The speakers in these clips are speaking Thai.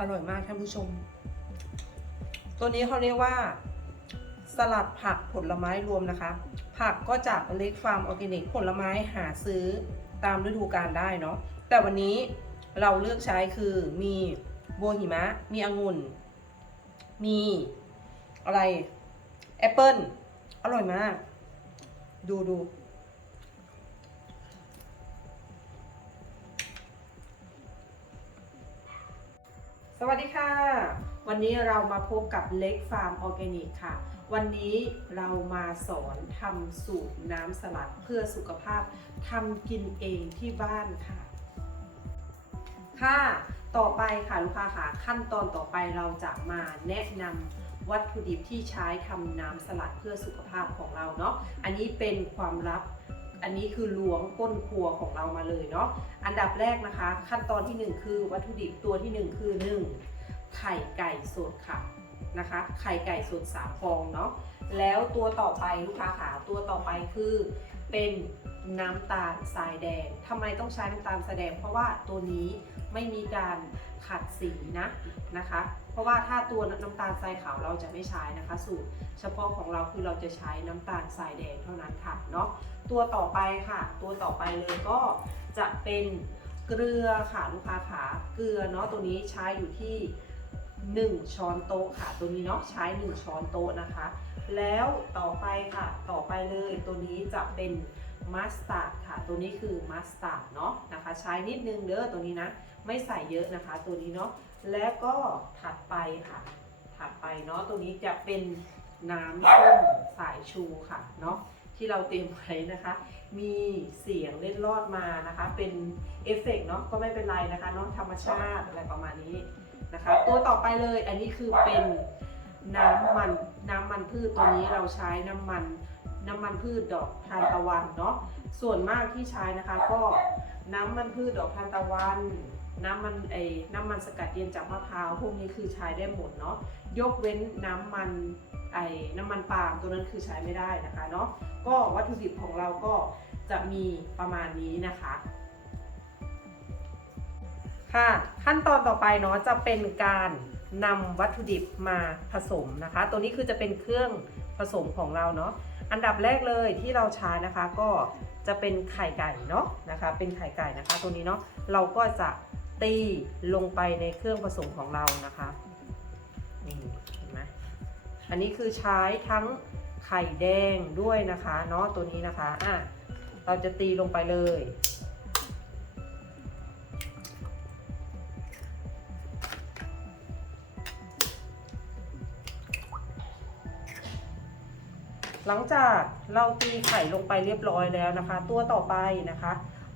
อร่อยมากท่านผู้ชม ตัวนี้เขาเรียกว่า สลัดผักผลไม้รวมนะคะ ผักก็จากเล็กฟาร์มออร์แกนิกผลไม้หาซื้อตามฤดูกาลได้เนาะแต่วันนี้เราเลือกใช้คือมีโบหิมะ มีองุ่น มีอะไร แอปเปิลอร่อยมาก ดูดู สวัสดีค่ะ วันนี้เรามาพบกับเล็กฟาร์มออร์แกนิกค่ะ วันนี้เรามาสอนทำสูตรน้ำสลัดเพื่อสุขภาพทำกินเองที่บ้านค่ะ ค่ะ ต่อไปค่ะลูกค้าค่ะขั้นตอนต่อไปเราจะมาแนะนำวัตถุดิบที่ใช้ทำน้ำสลัดเพื่อสุขภาพของเราเนาะ อันนี้เป็นความลับ อันนี้คือล้วงก้นครัวของเรามาเลยเนาะ อันดับแรกนะคะ ขั้นตอนที่หนึ่งคือวัตถุดิบตัวที่หนึ่งคือหนึ่งไข่ไก่สดค่ะนะคะ ไข่ไก่สดสามฟองเนาะ แล้วตัวต่อไปลูกค้าขาตัวต่อไปคือเป็น น้ำตาลทรายแดงทำไมต้องใช้น้ำตาลทรายแดง เพราะว่าตัวนี้ไม่มีการขัดสีนะนะคะ เพราะว่าถ้าตัวน้ำตาลทรายขาวเราจะไม่ใช้นะคะ สูตรเฉพาะของเราคือเราจะใช้น้ำตาลทรายแดงเท่านั้นค่ะเนาะตัวต่อไปค่ะ ตัวต่อไปเลยก็จะเป็นเกลือค่ะลูกค้าขาเกลือเนาะตัวนี้ใช้อยู่ที่ 1 ช้อนโต๊ะค่ะ ตัวนี้เนาะใช้ 1 ช้อนโต๊ะนะคะ แล้วต่อไปค่ะต่อไปเลยตัวนี้จะเป็น มัสตาร์ดค่ะ ตัวนี้คือมัสตาร์ดเนาะนะคะ ใช้นิดนึงเด้อตัวนี้นะ ไม่ใส่เยอะนะคะ ตัวนี้เนาะแล้วก็ถัดไปค่ะ ถัดไปเนาะตัวนี้จะเป็นน้ำส้มสายชูค่ะเนาะที่เราเตรียมไว้นะคะ มีเสียงเล่นรอดมานะคะ เป็นเอฟเฟกเนาะก็ไม่เป็นไรนะคะเนาะธรรมชาติอะไรประมาณนี้นะคะ ตัวต่อไปเลยอันนี้คือเป็นน้ำมันน้ำมันพืชตัวนี้เราใช้น้ำมัน น้ำมันพืชดอกทานตะวันเนาะส่วนมากที่ใช้นะคะก็น้ำมันพืชดอกทานตะวัน น้ำมันไอ้น้ำมันสกัดเย็นจากมะพร้าวพวกนี้คือใช้ได้หมดเนาะยกเว้นน้ำมันไอ้น้ำมันปาล์มตัวนั้นคือใช้ไม่ได้นะคะเนาะก็วัตถุดิบของเราก็จะมีประมาณนี้นะคะค่ะขั้นตอนต่อไปเนาะจะเป็นการนำวัตถุดิบมาผสมนะคะ ตัวนี้คือจะเป็นเครื่องผสมของเราเนาะ อันดับแรกเลยที่เราใช้นะคะก็จะเป็นไข่ไก่เนาะนะคะ เป็นไข่ไก่นะคะ ตัวนี้เนาะเราก็จะตีลงไปในเครื่องผสมของเรานะคะนี่เห็นไหมอันนี้คือใช้ทั้งไข่แดงด้วยนะคะเนาะตัวนี้นะคะอะเราจะตีลงไปเลย หลังจากเราตีไข่ลงไปเรียบร้อยแล้วนะคะ ตัวต่อไปนะคะ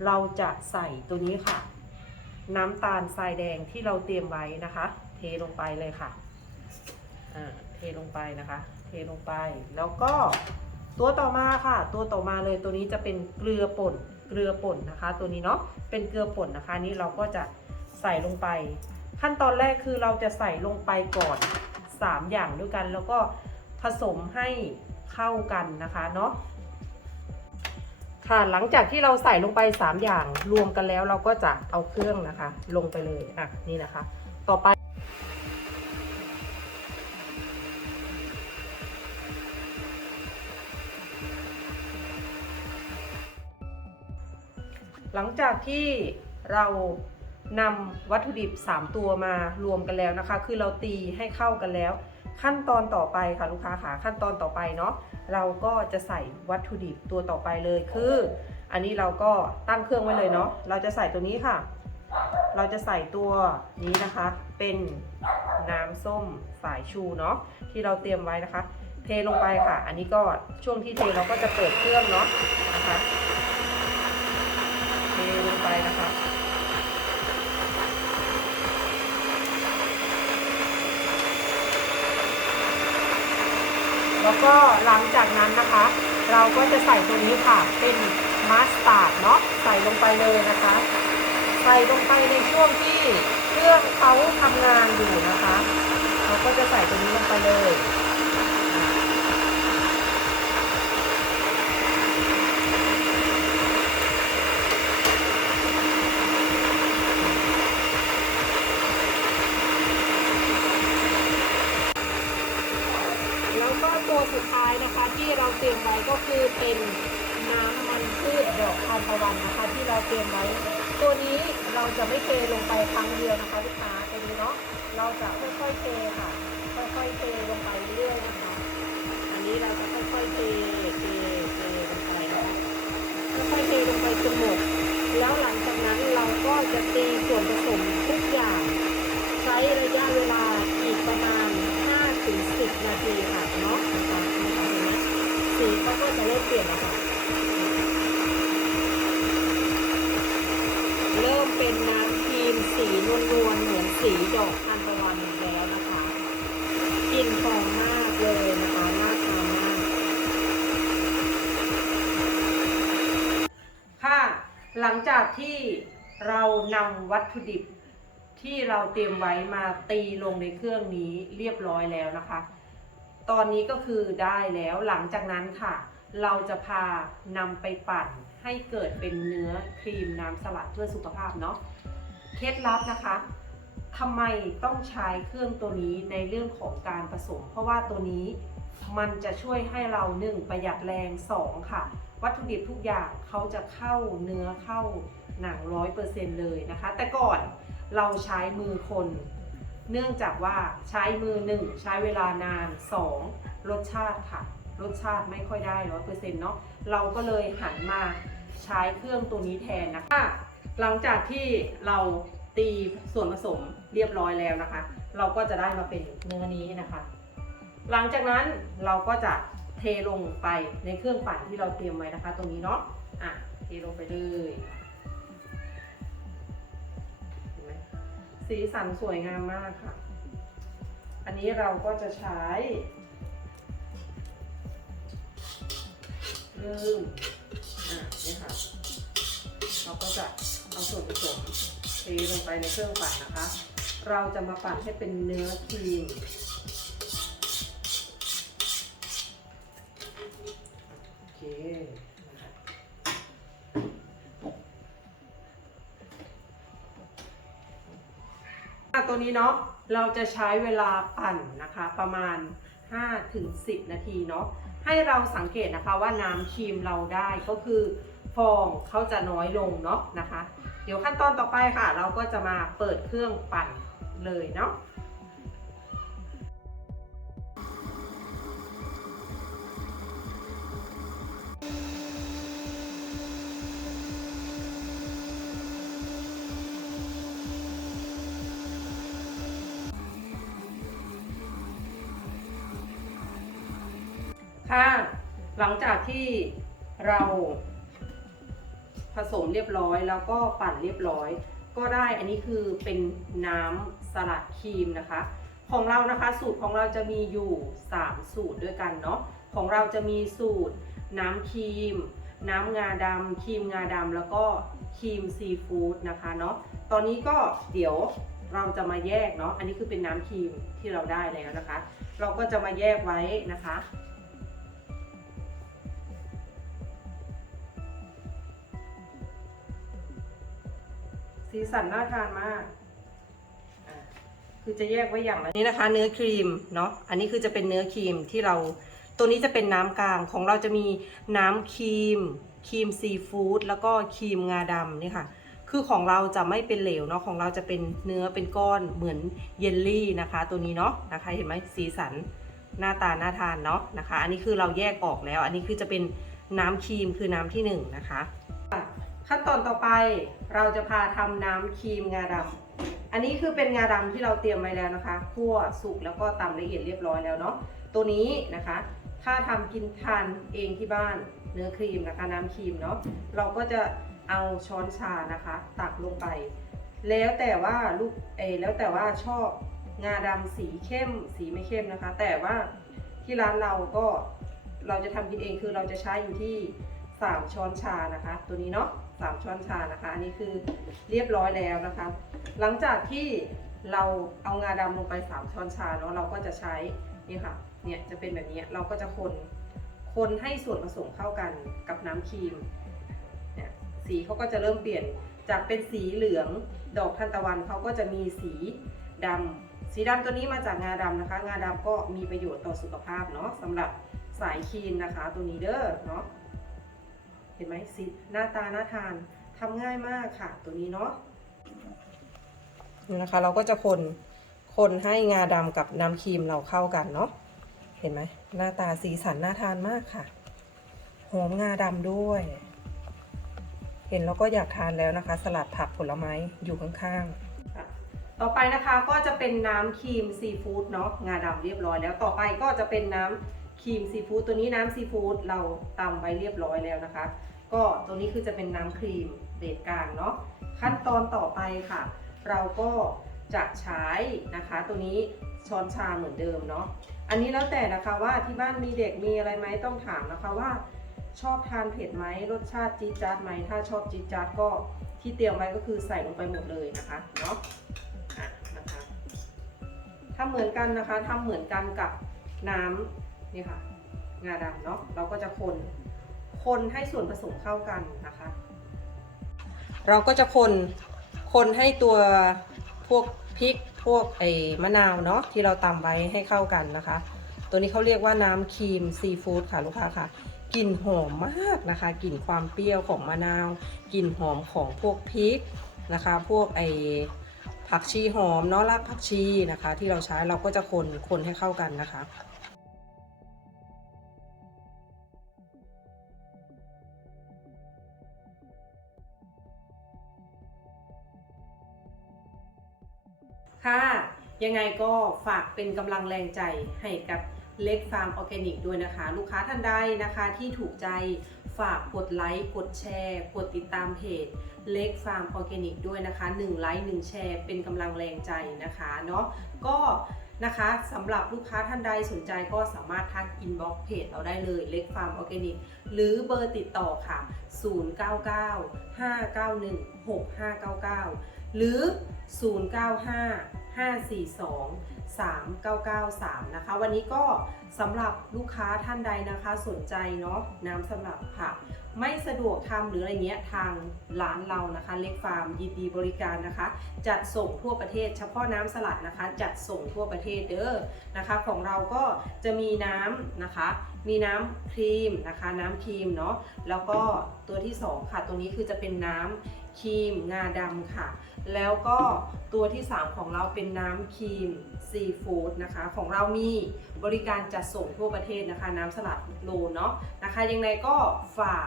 เราจะใส่ตัวนี้ค่ะ น้ำตาลทรายแดงที่เราเตรียมไว้นะคะ เทลงไปเลยค่ะอ่าเทลงไปนะคะ เทลงไปแล้วก็ตัวต่อมาค่ะ ตัวต่อมาเลยตัวนี้จะเป็นเกลือป่นเกลือป่นนะคะ ตัวนี้เนาะเป็นเกลือป่นนะคะ นี่เราก็จะใส่ลงไป ขั้นตอนแรกคือเราจะใส่ลงไปก่อน 3 อย่างด้วยกัน แล้วก็ผสมให้ เข้ากันนะคะเนาะค่ะหลังจากที่เราใส่ลงไป 3 อย่างรวมกันแล้วเราก็จะเอาเครื่องนะคะ ลงไปเลยอะนี่นะคะ ต่อไปหลังจากที่เรานำวัตถุดิบ 3 ตัวมารวมกันแล้วนะคะ คือเราตีให้เข้ากันแล้ว ขั้นตอนต่อไปค่ะลูกค้าค่ะขั้นตอนต่อไปเนาะเราก็จะใส่วัตถุดิบตัวต่อไปเลยคือ อันนี้เราก็ตั้งเครื่องไว้เลยเนาะเราจะใส่ตัวนี้ค่ะ เราจะใส่ตัวนี้นะคะ เป็นน้ำส้มสายชูเนาะที่เราเตรียมไว้นะคะ เทลงไปค่ะ อันนี้ก็ช่วงที่เทเราก็จะเปิดเครื่องเนาะนะคะเทลงไปนะคะ แล้วก็หลังจากนั้นนะคะ เราก็จะใส่ตัวนี้ค่ะ เป็นมัสตาร์ดเนาะใส่ลงไปเลยนะคะ ใส่ลงไปในช่วงที่เครื่องเขาทำงานอยู่นะคะ เราก็จะใส่ตัวนี้ลงไปเลย ตัวสุด ที่เราเตรียมไว้ก็คือเป็นน้ำมันพืชดอกทานตะวันนะคะ ที่เราเตรียมไว้ ตัวนี้เราจะไม่เทลงไปครั้งเดียวนะคะลูกค้าตัวนี้เนาะเราจะค่อยๆเทค่ะ ค่อยๆเทลงไปเรื่อยๆนะคะ อันนี้เราจะค่อยๆเทเทเทลงไปนะคะค่อยๆเทลงไปจนหมดแล้วหลังจากนั้นเราก็จะตีส่วนผสมทุกอย่าง ใช้ระยะเวลาอีกประมาณ5-10 นาทีค่ะเนาะ สีเขาก็จะเริ่มเปลี่ยนแล้วค่ะเริ่มเป็นน้ำครีมสีนวลๆเหมือนสีดอกทานตะวันแล้วนะคะกลิ่นหอมมากเลยนะคะน่าทานมากค่ะหลังจากที่เรานำวัตถุดิบที่เราเตรียมไว้มาตีลงในเครื่องนี้เรียบร้อยแล้วนะคะ ตอนนี้ก็คือได้แล้วหลังจากนั้นค่ะ เราจะพานำไปปั่นให้เกิดเป็นเนื้อครีมน้ำสลัดเพื่อสุขภาพเนาะเคล็ดลับนะคะทำไมต้องใช้เครื่องตัวนี้ในเรื่องของการผสม เพราะว่าตัวนี้มันจะช่วยให้เราหนึ่งประหยัดแรงสองค่ะ วัตถุดิบทุกอย่างเขาจะเข้าเนื้อเข้าหนังร้อยเปอร์เซ็นต์เลยนะคะ แต่ก่อนเราใช้มือคน เนื่องจากว่าใช้มือหนึ่งใช้เวลานานสองรสชาติค่ะ รสชาติไม่ค่อยได้ร้อยเปอร์เซ็นต์เนาะเราก็เลยหันมาใช้เครื่องตัวนี้แทนนะคะหลังจากที่เราตีส่วนผสมเรียบร้อยแล้วนะคะ เราก็จะได้มาเป็นเนื้อนี้นะคะ หลังจากนั้นเราก็จะเทลงไปในเครื่องปั่นที่เราเตรียมไว้นะคะ ตรงนี้เนาะอะเทลงไปเลย สีสันสวยงามมากค่ะ อันนี้เราก็จะใช้เริ่มอะนี่ค่ะ เราก็จะเอาส่วนผสมเทลงไปในเครื่องปั่นนะคะ เราจะมาปั่นให้เป็นเนื้อครีมโอเคนะคะอะ ตัวนี้เนาะเราจะใช้เวลาปั่นนะคะประมาณ 5-10 นาทีเนาะให้เราสังเกตนะคะว่าน้ำครีมเราได้ก็คือฟองเขาจะน้อยลงเนาะนะคะ เดี๋ยวขั้นตอนต่อไปค่ะ เราก็จะมาเปิดเครื่องปั่นเลยเนาะค่ะ หลังจากที่เราผสมเรียบร้อย แล้วก็ปั่นเรียบร้อย ก็ได้อันนี้คือเป็นน้ำสลัดครีมนะคะ ของเรานะคะสูตรของเราจะมีอยู่ 3 สูตรด้วยกันเนาะของเราจะมีสูตรน้ำครีม น้ำงาดำครีมงาดำแล้วก็ครีมซีฟู้ดนะคะเนาะตอนนี้ก็เดี๋ยวเราจะมาแยกเนาะอันนี้คือเป็นน้ำครีมที่เราได้แล้วนะคะ เราก็จะมาแยกไว้นะคะ สีสันน่าทานมาก คือจะแยกไว้อย่างละนี่นะคะ เนื้อครีมเนาะ อันนี้คือจะเป็นเนื้อครีมที่เรา ตัวนี้จะเป็นน้ำกลางของเราจะมีน้ำครีม ครีมซีฟู้ดแล้วก็ครีมงาดำนี่ค่ะคือของเราจะไม่เป็นเหลวเนาะของเราจะเป็นเนื้อเป็นก้อนเหมือนเยลลี่นะคะ ตัวนี้เนาะนะคะ เห็นไหมสีสันหน้าตาน่าทานเนาะนะคะ อันนี้คือเราแยกออกแล้ว อันนี้คือจะเป็นน้ำครีมคือน้ำที่หนึ่งนะคะ ขั้นตอนต่อไปเราจะพาทำน้ำครีมงาดำอันนี้คือเป็นงาดำที่เราเตรียมไว้แล้วนะคะคั่วสุกแล้วก็ตำละเอียดเรียบร้อยแล้วเนาะตัวนี้นะคะ ถ้าทำกินทานเองที่บ้านเนื้อครีมนะคะน้ำครีมเนาะเราก็จะเอาช้อนชานะคะ ตักลงไป แล้วแต่ว่าลูกเอแล้วแต่ว่าชอบงาดำสีเข้มสีไม่เข้มนะคะ แต่ว่าที่ร้านเราก็เราจะทำกินเองคือเราจะใช้อยู่ที่ 3 ช้อนชานะคะ ตัวนี้เนาะ สามช้อนชานะคะ อันนี้คือเรียบร้อยแล้วนะคะ หลังจากที่เราเอางาดำลงไป 3 ช้อนชาเนาะเราก็จะใช้นี่ค่ะเนี่ยจะเป็นแบบนี้เราก็จะคนคนให้ส่วนผสมเข้ากันกับน้ำครีมเนี่ยสีเขาก็จะเริ่มเปลี่ยนจากเป็นสีเหลืองดอกทานตะวันเขาก็จะมีสีดำสีดำตัวนี้มาจากงาดำนะคะ งาดำก็มีประโยชน์ต่อสุขภาพเนาะสำหรับสายคีนนะคะ ตัวนี้เด้อเนาะ เห็นไหมสีหน้าตาน่าทานทำง่ายมากค่ะ ตัวนี้เนาะนี่นะคะ เราก็จะคนคนให้งาดำกับน้ำครีมเราเข้ากันเนาะเห็นไหมหน้าตาสีสันน่าทานมากค่ะหอมงาดำด้วย เห็นแล้วก็อยากทานแล้วนะคะ สลัดผักผลไม้อยู่ข้างๆต่อไปนะคะก็จะเป็นน้ำครีมซีฟู้ดเนาะงาดำเรียบร้อยแล้วต่อไปก็จะเป็นน้ำ ครีมซีฟู้ดตัวนี้น้ำซีฟู้ดเราตำไว้เรียบร้อยแล้วนะคะ ก็ตัวนี้คือจะเป็นน้ำครีมเบสกลางเนาะขั้นตอนต่อไปค่ะ เราก็จะใช้นะคะ ตัวนี้ช้อนชาเหมือนเดิมเนาะอันนี้แล้วแต่นะคะว่าที่บ้านมีเด็กมีอะไรไหมต้องถามนะคะว่า ชอบทานเผ็ดไหมรสชาติจี๊ดจ๊าดไหมถ้าชอบจี๊ดจ๊าดก็ที่เตรียมไว้ก็คือใส่ลงไปหมดเลยนะคะเนาะอะนะคะทำเหมือนกันนะคะทำเหมือนกันกับน้ำ นี่ค่ะ งาดำเนาะ เราก็จะคน คนให้ส่วนผสมเข้ากันนะคะ เราก็จะคน คนให้ตัวพวกพริกพวกไอ้มะนาวเนาะที่เราตำไว้ให้เข้ากันนะคะ ตัวนี้เขาเรียกว่าน้ำครีมซีฟู้ดค่ะลูกค้าค่ะกลิ่นหอมมากนะคะกลิ่นความเปรี้ยวของมะนาวกลิ่นหอมของพวกพริกนะคะ พวกไอผักชีหอมเนาะรากผักชีนะคะ ที่เราใช้เราก็จะคนคนให้เข้ากันนะคะ ค่ะ ยังไงก็ฝากเป็นกำลังแรงใจให้กับเล็กฟาร์มออร์แกนิกด้วยนะคะ ลูกค้าท่านใดนะคะที่ถูกใจฝากกดไลค์กดแชร์ กดติดตามเพจเล็กฟาร์มออร์แกนิกด้วยนะคะ1ไลค์1แชร์เป็นกำลังแรงใจนะคะเนาะก็นะคะสำหรับลูกค้าท่านใดสนใจก็สามารถทักอินบ็อกเพจเราได้เลยเล็กฟาร์มออร์แกนิกหรือเบอร์ติดต่อค่ะ 099 591 6599 หรือ 095 542 3993 นะคะ วันนี้ก็สำหรับลูกค้าท่านใดนะคะสนใจเนาะน้ำสำหรับผักไม่สะดวกทำหรืออะไรเงี้ยทางร้านเรานะคะเล็กฟาร์มยินดีบริการนะคะ จัดส่งทั่วประเทศ เฉพาะน้ำสลัดนะคะ จัดส่งทั่วประเทศเด้อนะคะ ของเราก็จะมีน้ำนะคะ มีน้ำครีมนะคะ น้ำครีมเนาะแล้วก็ตัวที่สองค่ะตัวนี้คือจะเป็นน้ำ ครีมงาดำค่ะ แล้วก็ตัวที่ 3 ของเราเป็นน้ำครีมซีฟู้ดนะคะ ของเรามีบริการจัดส่งทั่วประเทศนะคะ น้ำสลัดโลเนาะนะคะ ยังไงก็ฝาก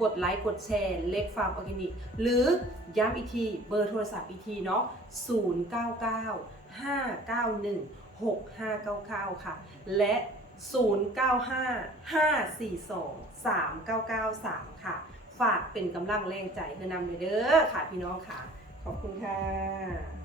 กดไลค์กดแชร์เล็กฟาร์มออร์แกนิก หรือย้ำอีกทีเบอร์โทรศัพท์อีกทีเนาะ099 591 6599 ค่ะ และ 095 542 3993 ค่ะ ฝากเป็นกำลังแรงใจเพื่อนำเด้อค่ะพี่น้องค่ะ ขอบคุณค่ะ